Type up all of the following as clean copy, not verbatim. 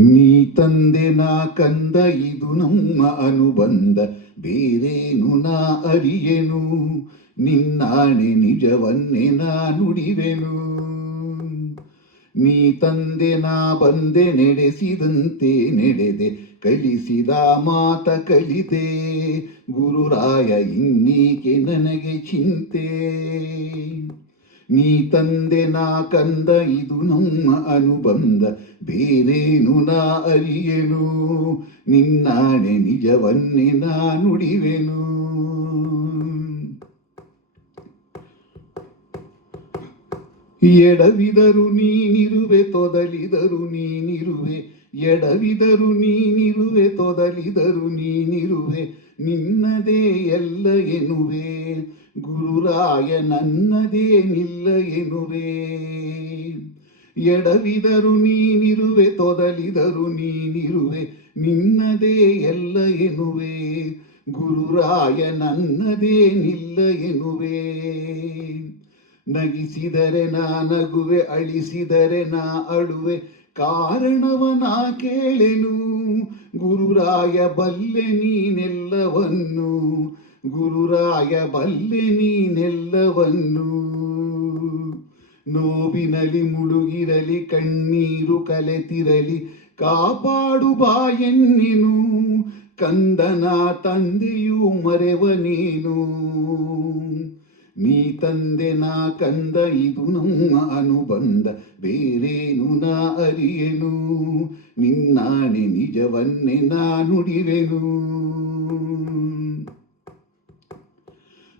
ನೀ ತಂದೆ ನಾ ಕಂದ ಇದು ನಮ್ಮ ಅನುಬಂಧ, ಬೇರೇನು ನಾ ಅರಿಯೆನು, ನಿನ್ನಾಣೆ ನಿಜವನ್ನೇ ನಾ ನುಡಿವೆನು. ನೀ ತಂದೆ ನಾ ಬಂದೆ ನಡೆಸಿದಂತೆ ನಡೆದೆ, ಕಲಿಸಿದ ಮಾತ ಕಲಿತೆ, ಗುರುರಾಯ ಇನ್ನೀಕೆ ನನಗೆ ಚಿಂತೆ. ನೀ ತಂದೆ ನಾ ಕಂದ ಇದು ನಮ್ಮ ಅನುಬಂಧ, ಬೇರೇನು ನಾ ಅರಿಯೆನು, ನಿನ್ನಾಣೆ ನಿಜವನ್ನೇ ನಾ ನುಡಿವೆನು. ಎಡವಿದರು ನೀನಿರುವೆ ತೊದಲಿದರು ನೀನಿರುವೆ, ಎಡವಿದರು ನೀನಿರುವೆ ತೊದಲಿದರು ನೀನಿರುವೆ, ನಿನ್ನದೇ ಎಲ್ಲ ಎನ್ನುವೆ, ಗುರುರಾಯ ನನ್ನದೇ ನಿಲ್ಲ ಎನ್ನುವೆ. ಎಡವಿದರು ನೀನಿರುವೆ ತೊದಲಿದರು ನೀನಿರುವೆ, ನಿನ್ನದೇ ಎಲ್ಲ ಎನ್ನುವೆ, ಗುರುರಾಯ ನನ್ನದೇ ನಿಲ್ಲ ಎನ್ನುವೆ. ನಗಿಸಿದರೆ ನಾ ನಗುವೆ, ಅಳಿಸಿದರೆ ನಾ ಅಳುವೆ, ಕಾರಣವ ನಾ ಕೇಳೆನು, ಗುರುರಾಯ ಬಲ್ಲೆ ನೀನೆಲ್ಲವನ್ನು, ಗುರುರಾಯ ಬಲ್ಲೆ ನೀನೆಲ್ಲವನ್ನು. ನೋವಿನಲಿ ಮುಳುಗಿರಲಿ ಕಣ್ಣೀರು ಕಲೆತಿರಲಿ, ಕಾಪಾಡು ಬಾಯನ್ನೆನು, ಕಂದನ ತಂದೆಯೂ ಮರೆವ ನೀನು. ನೀ ತಂದೆ ನಾ ಕಂದ ಇದು ನಮ್ಮ ಅನುಬಂಧ, ಬೇರೇನು ನಾ ಅರಿಯೆನು, ನಿನ್ನಾಣೆ ನಿಜವನ್ನೇ ನಾ ನುಡಿವೆನು.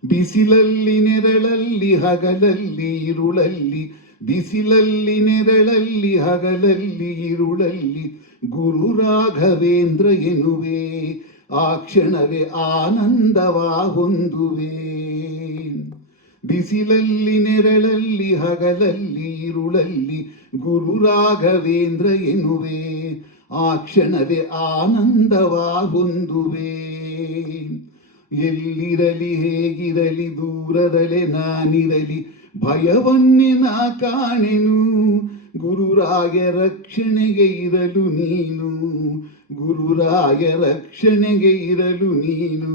ಬಿಸಿಲಲ್ಲಿ ನೆರಳಲ್ಲಿ ಹಗಲಲ್ಲಿ ಇರುಳಲ್ಲಿ, ಬಿಸಿಲಲ್ಲಿ ನೆರಳಲ್ಲಿ ಹಗಲಲ್ಲಿ ಇರುಳಲ್ಲಿ, ಗುರು ರಾಘವೇಂದ್ರ ಎನ್ನುವೆ, ಆ ಕ್ಷಣವೇ ಆನಂದವಾ ಹೊಂದುವೆ. ಬಿಸಿಲಲ್ಲಿ ನೆರಳಲ್ಲಿ ಹಗಲಲ್ಲಿ ಇರುಳಲ್ಲಿ, ಗುರು ರಾಘವೇಂದ್ರ ಎನ್ನುವೆ, ಆ ಕ್ಷಣವೇ ಆನಂದವಾ ಹೊಂದುವೆ. ಎಲ್ಲಿರಲಿ ಹೇಗಿರಲಿ ದೂರದಲೆ ನಾನಿರಲಿ, ಭಯವನ್ನೇ ನಾ ಕಾಣೆನು, ಗುರುರಾಯ ರಕ್ಷಣೆಗೆ ಇರಲು ನೀನು, ಗುರುರಾಯ ರಕ್ಷಣೆಗೆ ಇರಲು ನೀನು.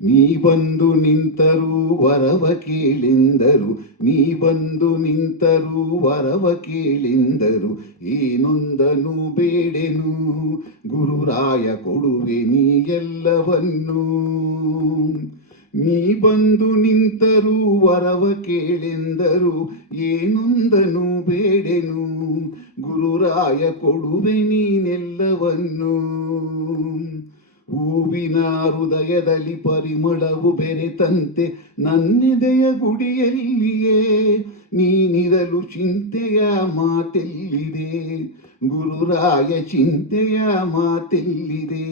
ನೀ ಬಂದು ನಿಂತರೂ ವರವ ಕೇಳೆಂದರು, ನೀ ಬಂದು ನಿಂತರೂ ವರವ ಕೇಳೆಂದರು, ಏನೊಂದನು ಬೇಡೆನು, ಗುರುರಾಯ ಕೊಡುವೆ ನೀ ಎಲ್ಲವನ್ನೂ. ನೀ ಬಂದು ನಿಂತರೂ ವರವ ಕೇಳೆಂದರು, ಏನೊಂದನು ಬೇಡೆನು, ಗುರುರಾಯ ಕೊಡುವೆ ನೀನೆಲ್ಲವನ್ನೂ. ಹೂವಿನ ಹೃದಯದಲ್ಲಿ ಪರಿಮಳವು ಬೆರೆತಂತೆ ನನ್ನೆದೆಯ ಗುಡಿಯಲ್ಲಿಯೇ, ನೀನಿರಲು ಚಿಂತೆಯ ಮಾತೆಲ್ಲಿದೆ, ಗುರುರಾಯ ಚಿಂತೆಯ ಮಾತೆಲ್ಲಿದೆ.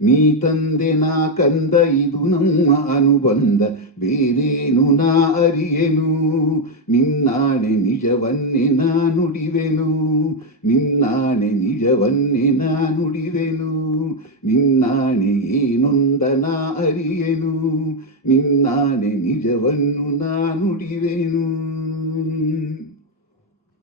ನೀ ತಂದೆ ನಾ ಕಂದ ಇದು ನಮ್ಮ ಅನುಬಂಧ, ಬೇರೇನು ನಾ ಅರಿಯೆನು, ನಿನ್ನಾಣೆ ನಿಜವನ್ನೇ ನಾ ನುಡಿವೆನು, ನಿನ್ನಾಣೆ ನಿಜವನ್ನೇ ನಾ ನುಡಿವೆನು, ನಿನ್ನಾಣೆ ಏನೊಂದ ನಾ ಅರಿಯೆನು, ನಿನ್ನಾಣೆ ನಿಜವನ್ನು ನಾ ನುಡಿವೆನು.